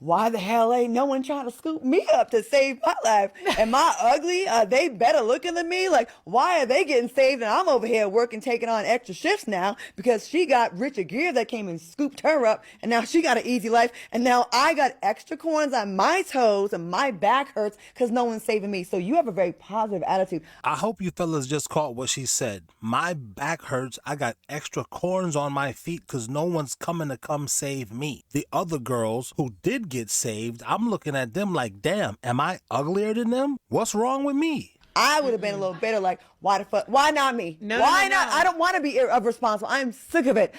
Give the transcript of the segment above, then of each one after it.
why the hell ain't no one trying to scoop me up to save my life? Am I ugly? Are they better looking than me? Like, why are they getting saved and I'm over here working, taking on extra shifts now because she got Richard Gere that came and scooped her up and now she got an easy life and now I got extra corns on my toes and my back hurts because no one's saving me. So you have a very positive attitude. I hope you fellas just caught what she said. My back hurts. I got extra corns on my feet because no one's coming to come save me. The other girls who did get saved, I'm looking at them like, damn, am I uglier than them? What's wrong with me? I would have been a little bitter, like, why the fuck? Why not me? Why not? I don't want to be irresponsible. I'm sick of it.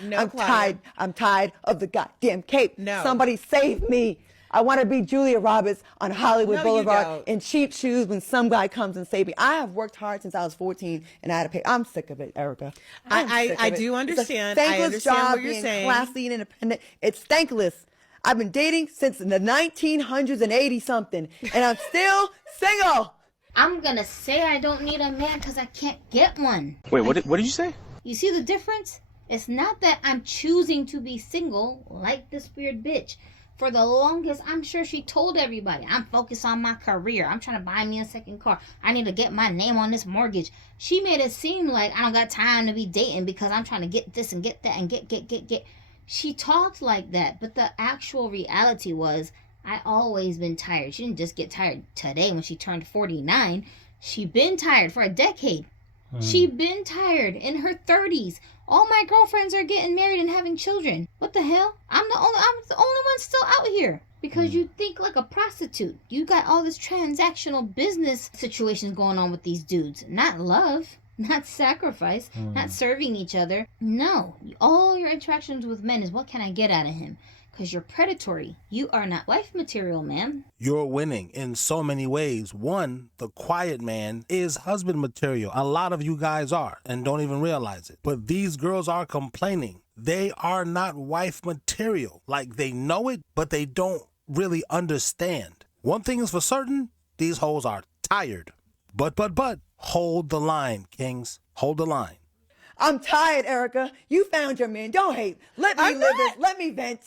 I'm tired of the goddamn cape. Somebody save me. I want to be Julia Roberts on Hollywood Boulevard in cheap shoes when some guy comes and saves me. I have worked hard since I was 14 and I had to pay. I'm sick of it, Erica. I do understand. It's a thankless I understand job what you're being saying. classy and independent. It's thankless. I've been dating since the 1900s and 80 something, and I'm still single. I'm gonna say I don't need a man because I can't get one. Wait, what did you say? You see the difference? It's not that I'm choosing to be single like this weird bitch. For the longest, I'm sure she told everybody, I'm focused on my career. I'm trying to buy me a second car. I need to get my name on this mortgage. She made it seem like I don't got time to be dating because I'm trying to get this and get that and get. She talked like that, but the actual reality was I always been tired. She didn't just get tired today when she turned 49. She been tired for a decade. She been tired in her 30s. All my girlfriends are getting married and having children. What the hell? I'm the only one still out here. Because you think like a prostitute. You got all this transactional business situations going on with these dudes. Not love. Not sacrifice, not serving each other. No, all your interactions with men is what can I get out of him? Because you're predatory. You are not wife material, man. You're winning in so many ways. One, the quiet man is husband material. A lot of you guys are and don't even realize it. But these girls are complaining. They are not wife material. Like they know it, but they don't really understand. One thing is for certain, these hoes are tired. But, hold the line, kings. Hold the line. I'm tired, Erica. You found your man. Don't hate. Let me live this. Let me vent.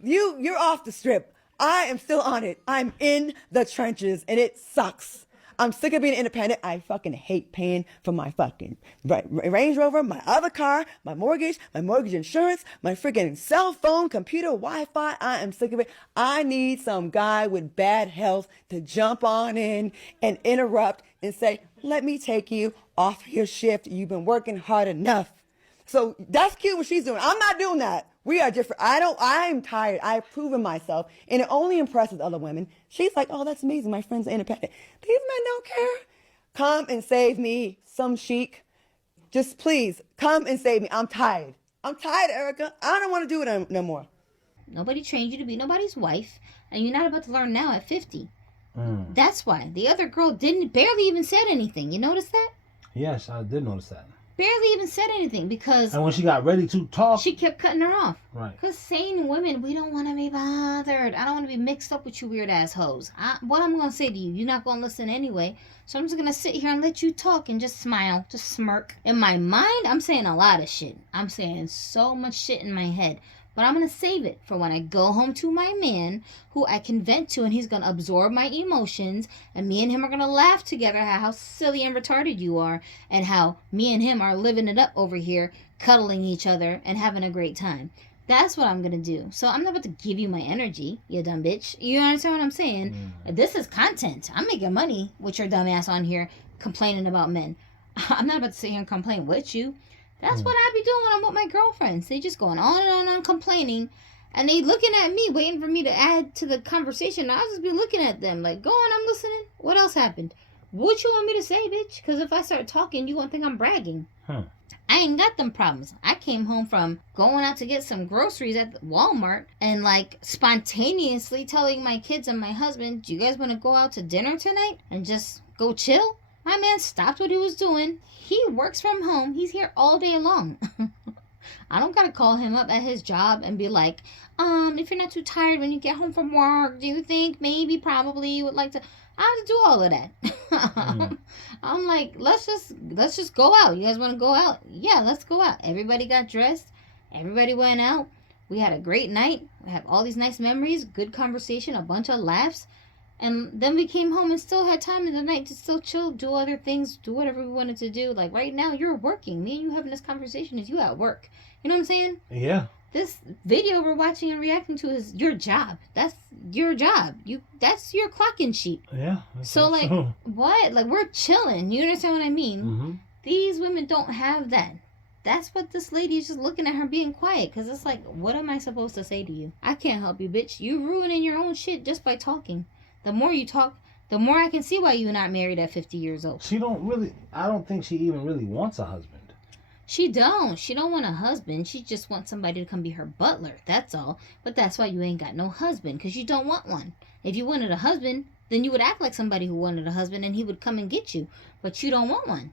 You're off the strip. I am still on it. I'm in the trenches, and it sucks. I'm sick of being independent. I fucking hate paying for my fucking Range Rover, my other car, my mortgage insurance, my freaking cell phone, computer, Wi-Fi. I am sick of it. I need some guy with bad health to jump on in and interrupt and say, let me take you off your shift. You've been working hard enough. So that's cute what she's doing. I'm not doing that. We are different. I'm tired. I've proven myself, and it only impresses other women. She's like, oh, that's amazing. My friends are independent. These men don't care. Come and save me, some chic. Just please, come and save me. I'm tired. I'm tired, Erica. I don't want to do it no more. Nobody trained you to be nobody's wife, and you're not about to learn now at 50. That's why. The other girl barely even said anything. You notice that? Yes, I did notice that. Barely even said anything because... And when she got ready to talk... She kept cutting her off. Right. Because sane women, we don't want to be bothered. I don't want to be mixed up with you weird ass hoes. What I'm going to say to you, you're not going to listen anyway. So I'm just going to sit here and let you talk and just smile, just smirk. In my mind, I'm saying a lot of shit. I'm saying so much shit in my head. But I'm going to save it for when I go home to my man, who I can vent to, and he's going to absorb my emotions, and me and him are going to laugh together how silly and retarded you are, and how me and him are living it up over here, cuddling each other, and having a great time. That's what I'm going to do. So I'm not about to give you my energy, you dumb bitch. You understand what I'm saying? This is content. I'm making money with your dumb ass on here complaining about men. I'm not about to sit here and complain with you. That's what I be doing when I'm with my girlfriends. They just going on and on and complaining. And they looking at me, waiting for me to add to the conversation. I'll just be looking at them like, go on, I'm listening. What else happened? What you want me to say, bitch? Because if I start talking, you won't think I'm bragging. I ain't got them problems. I came home from going out to get some groceries at Walmart and like spontaneously telling my kids and my husband, do you guys want to go out to dinner tonight and just go chill? My man stopped what he was doing. He works from home. He's here all day long. I don't gotta call him up at his job and be like, if you're not too tired when you get home from work, do you think maybe probably you would like to... I have to do all of that. I'm like, let's just go out. You guys want to go out? Yeah, let's go out. Everybody got dressed. Everybody went out. We had a great night. We have all these nice memories, good conversation, a bunch of laughs. And then we came home and still had time in the night to still chill, do other things, do whatever we wanted to do. Like right now, you're working. Me and you having this conversation is you at work. You know what I'm saying? Yeah. This video we're watching and reacting to is your job. That's your job. That's your clocking sheet. Yeah. So like, true. what? Like we're chilling. You understand what I mean? Mm-hmm. These women don't have that. That's what this lady is just looking at her being quiet. Because it's like, what am I supposed to say to you? I can't help you, bitch. You ruining your own shit just by talking. The more you talk, the more I can see why you're not married at 50 years old. I don't think she even really wants a husband. She don't want a husband. She just wants somebody to come be her butler. That's all. But that's why you ain't got no husband. Because you don't want one. If you wanted a husband, then you would act like somebody who wanted a husband and he would come and get you. But you don't want one.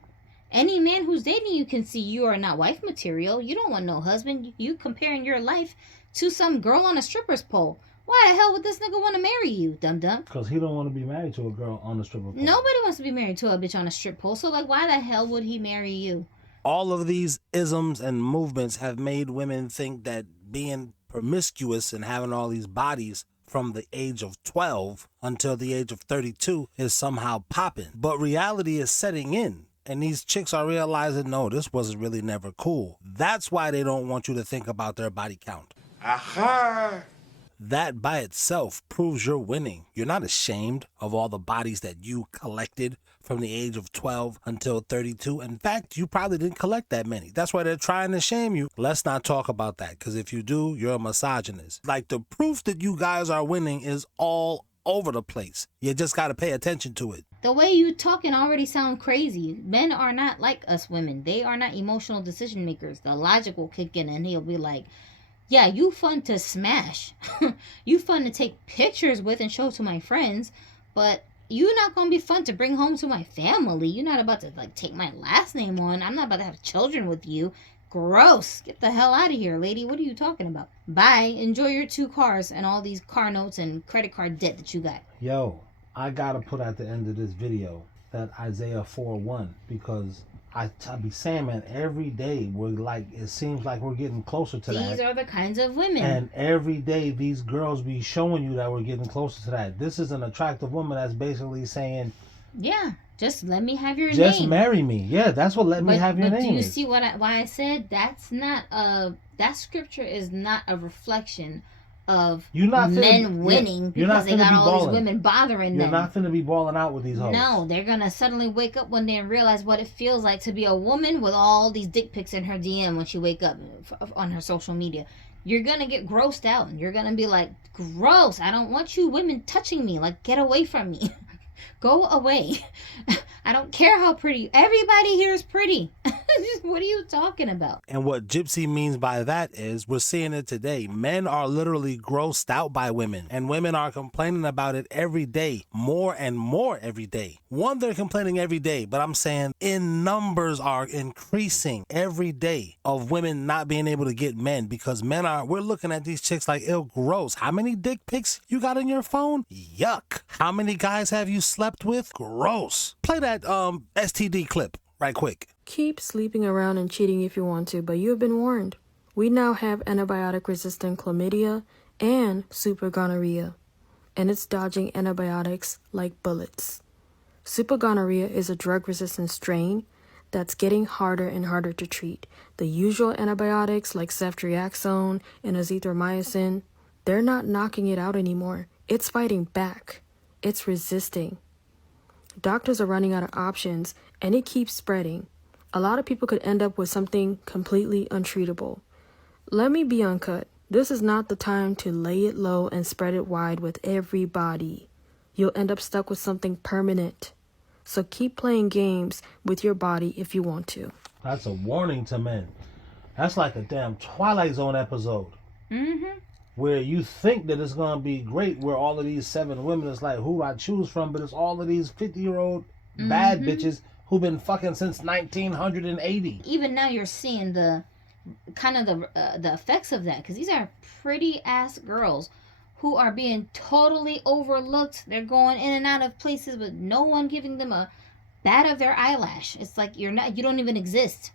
Any man who's dating you can see you are not wife material. You don't want no husband. You comparing your life to some girl on a stripper's pole. Why the hell would this nigga want to marry you, dum-dum? Because he don't want to be married to a girl on the stripper pole. Nobody wants to be married to a bitch on a strip pole. So, like, why the hell would he marry you? All of these isms and movements have made women think that being promiscuous and having all these bodies from the age of 12 until the age of 32 is somehow popping. But reality is setting in. And these chicks are realizing, no, this wasn't really never cool. That's why they don't want you to think about their body count. Aha! That by itself proves you're winning. You're not ashamed of all the bodies that you collected from the age of 12 until 32. In fact, you probably didn't collect that many. That's why they're trying to shame you. Let's not talk about that, because if you do, you're a misogynist. Like, the proof that you guys are winning is all over the place. You just got to pay attention to it. The way you talking already sound crazy. Men are not like us women. They are not emotional decision makers. The logic will kick in and he'll be like, yeah, you fun to smash. You fun to take pictures with and show to my friends, but you're not going to be fun to bring home to my family. You're not about to like take my last name on. I'm not about to have children with you. Gross. Get the hell out of here, lady. What are you talking about? Bye. Enjoy your 2 cars and all these car notes and credit card debt that you got. Yo, I got to put at the end of this video that Isaiah 4:1, because I be saying, man, every day we're like, it seems like we're getting closer to that. These are the kinds of women. And every day these girls be showing you that we're getting closer to that. This is an attractive woman that's basically saying, yeah, just let me have your name. Just marry me. Yeah, that's what me have your name do you is. see why I said that's not that scripture is not a reflection of men winning because they got all these women bothering them. You're not finna be balling out with these hoes. No, they're gonna suddenly wake up one day and realize what it feels like to be a woman with all these dick pics in her DM when she wake up on her social media. You're gonna get grossed out and you're gonna be like, gross, I don't want you women touching me. Like, get away from me. Go away. I don't care how pretty. Everybody here is pretty. What are you talking about? And what Gypsy means by that is, we're seeing it today. Men are literally grossed out by women, and women are complaining about it every day, more and more every day. One, they're complaining every day, but I'm saying in numbers are increasing every day of women not being able to get men, because we're looking at these chicks like, ew, gross. How many dick pics you got on your phone? Yuck. How many guys have you slept with? Gross. Play that STD clip right quick. Keep sleeping around and cheating if you want to, but you have been warned. We now have antibiotic-resistant chlamydia and super gonorrhea, and it's dodging antibiotics like bullets. Super gonorrhea is a drug-resistant strain that's getting harder and harder to treat. The usual antibiotics like ceftriaxone and azithromycin, they're not knocking it out anymore. It's fighting back. It's resisting. Doctors are running out of options, and it keeps spreading. A lot of people could end up with something completely untreatable. Let me be uncut. This is not the time to lay it low and spread it wide with everybody. You'll end up stuck with something permanent. So keep playing games with your body if you want to. That's a warning to men. That's like a damn Twilight Zone episode. Mm-hmm. Where you think that it's going to be great, where all of these 7 women, it's like, who do I choose from? But it's all of these 50-year-old bad bitches who've been fucking since 1980. Even now you're seeing the kind of the effects of that, because these are pretty ass girls who are being totally overlooked. They're going in and out of places with no one giving them a bat of their eyelash. It's like you don't even exist.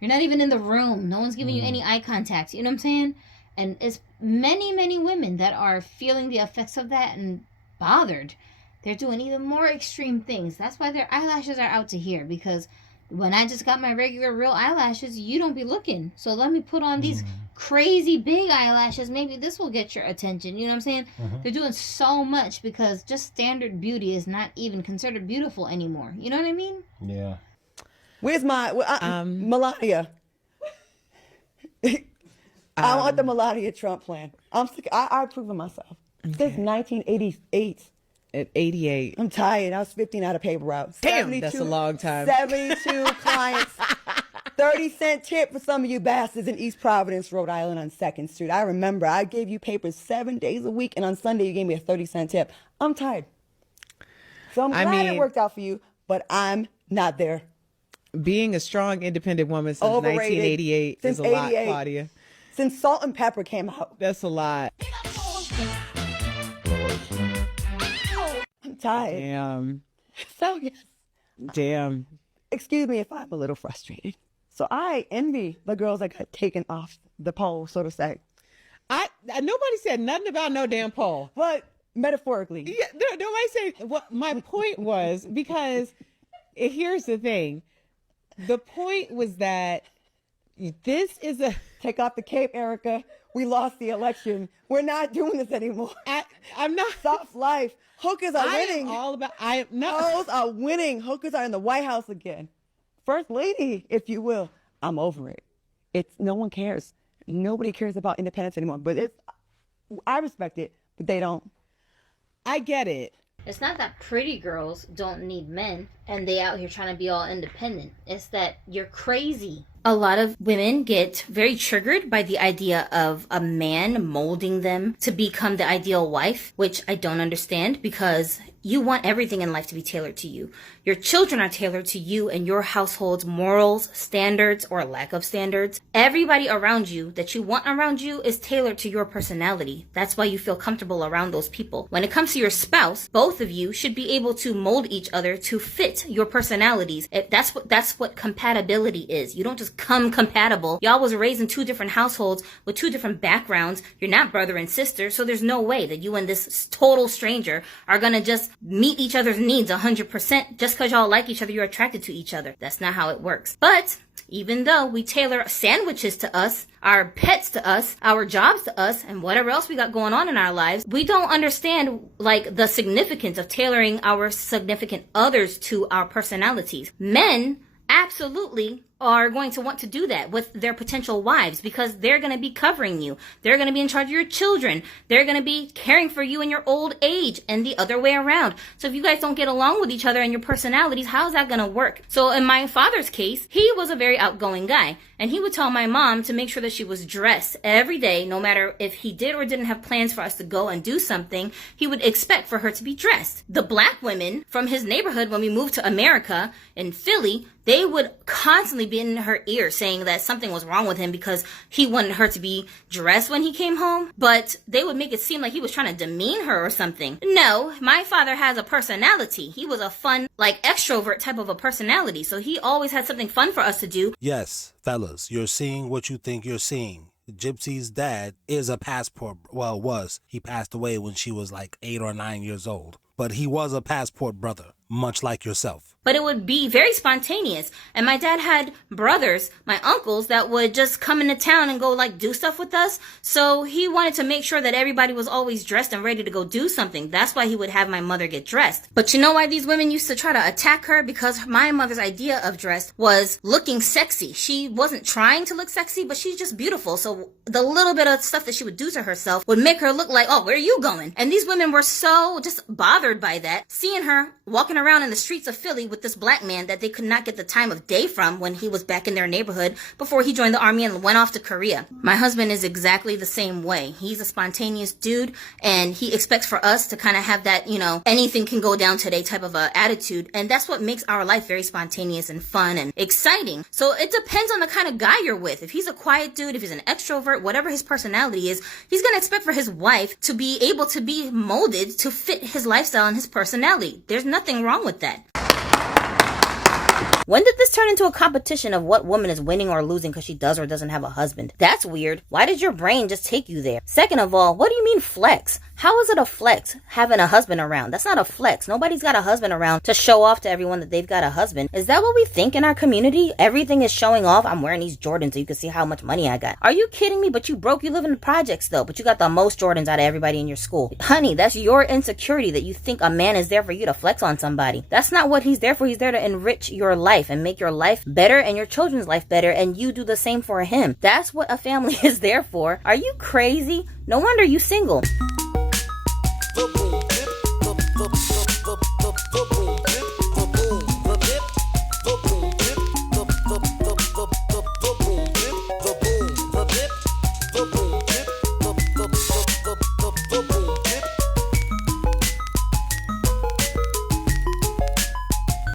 You're not even in the room. No one's giving you any eye contact. You know what I'm saying? And it's many, many women that are feeling the effects of that and bothered. They're doing even more extreme things. That's why their eyelashes are out to here, because when I just got my regular real eyelashes, you don't be looking. So let me put on these crazy big eyelashes. Maybe this will get your attention. You know what I'm saying? They're doing so much because just standard beauty is not even considered beautiful anymore. You know what I mean? Yeah. Where's my Melania? I want the Melania Trump plan. I'm sick. I approve of myself. Since 1988. At 88. I'm tired. I was 15 out of paper route. Damn, that's a long time. 72 clients. 30-cent tip for some of you bastards in East Providence, Rhode Island on 2nd Street. I remember I gave you papers 7 days a week, and on Sunday you gave me a 30-cent tip. I'm tired. So I'm glad it worked out for you, but I'm not there. Being a strong, independent woman since Overrated. 1988 Since is a lot, 88. Claudia. Since Salt and Pepper came out. That's a lot. I'm tired. Damn. So, yes. Damn. Excuse me if I'm a little frustrated. So I envy the girls that got taken off the pole, so to say. Nobody said nothing about no damn pole. But metaphorically. Yeah, nobody said. What my point was, because here's the thing. The point was that this is a... Take off the cape, Erica. We lost the election. We're not doing this anymore. I'm not... Soft life. Hookers are winning. I am all about... No. Hoes are winning. Hookers are in the White House again. First lady, if you will. I'm over it. No one cares. Nobody cares about independence anymore. But I respect it, but they don't. I get it. It's not that pretty girls don't need men and they out here trying to be all independent. It's that you're crazy. A lot of women get very triggered by the idea of a man molding them to become the ideal wife, which I don't understand, because you want everything in life to be tailored to you. Your children are tailored to you and your household's morals, standards, or lack of standards. Everybody around you that you want around you is tailored to your personality. That's why you feel comfortable around those people. When it comes to your spouse, both of you should be able to mold each other to fit your personalities. That's what compatibility is. You don't just come compatible. Y'all was raised in two different households with two different backgrounds. You're not brother and sister, so there's no way that you and this total stranger are gonna just meet each other's needs 100% just because y'all like each other, you're attracted to each other. That's not how it works. But even though we tailor sandwiches to us, our pets to us, our jobs to us, and whatever else we got going on in our lives, we don't understand like the significance of tailoring our significant others to our personalities. Men absolutely are going to want to do that with their potential wives because they're going to be covering you. They're going to be in charge of your children. They're going to be caring for you in your old age and the other way around. So if you guys don't get along with each other and your personalities, how's that going to work? So in my father's case, he was a very outgoing guy, and he would tell my mom to make sure that she was dressed every day, no matter if he did or didn't have plans for us to go and do something. He would expect for her to be dressed. The black women from his neighborhood, when we moved to America in Philly, they would constantly be in her ear saying that something was wrong with him because he wanted her to be dressed when he came home. But they would make it seem like he was trying to demean her or something. No, my father has a personality. He was a fun, like extrovert type of a personality. So he always had something fun for us to do. Yes, fellas, you're seeing what you think you're seeing. Gypsy's dad is a passport, well, was. He passed away when she was like 8 or 9 years old. But he was a passport brother, much like yourself. But it would be very spontaneous. And my dad had brothers, my uncles, that would just come into town and go like do stuff with us. So he wanted to make sure that everybody was always dressed and ready to go do something. That's why he would have my mother get dressed. But you know why these women used to try to attack her? Because my mother's idea of dress was looking sexy. She wasn't trying to look sexy, but she's just beautiful. So the little bit of stuff that she would do to herself would make her look like, oh, where are you going? And these women were so just bothered by that, seeing her walking around in the streets of Philly with this black man that they could not get the time of day from when he was back in their neighborhood before he joined the army and went off to Korea. My husband is exactly the same way. He's a spontaneous dude, and he expects for us to kind of have that, you know, anything can go down today type of a attitude. And that's what makes our life very spontaneous and fun and exciting. So it depends on the kind of guy you're with. If he's a quiet dude, if he's an extrovert, whatever his personality is, he's going to expect for his wife to be able to be molded to fit his lifestyle and his personality. There's nothing wrong with that. When did this turn into a competition of what woman is winning or losing because she does or doesn't have a husband? That's weird. Why did your brain just take you there? Second of all, what do you mean flex? How is it a flex having a husband around? That's not a flex. Nobody's got a husband around to show off to everyone that they've got a husband. Is that what we think in our community? Everything is showing off. I'm wearing these Jordans so you can see how much money I got. Are you kidding me? But you broke. You live in the projects though, but you got the most Jordans out of everybody in your school. Honey, that's your insecurity that you think a man is there for you to flex on somebody. That's not what he's there for. He's there to enrich your life and make your life better and your children's life better, and you do the same for him. That's what a family is there for. Are you crazy? No wonder you single.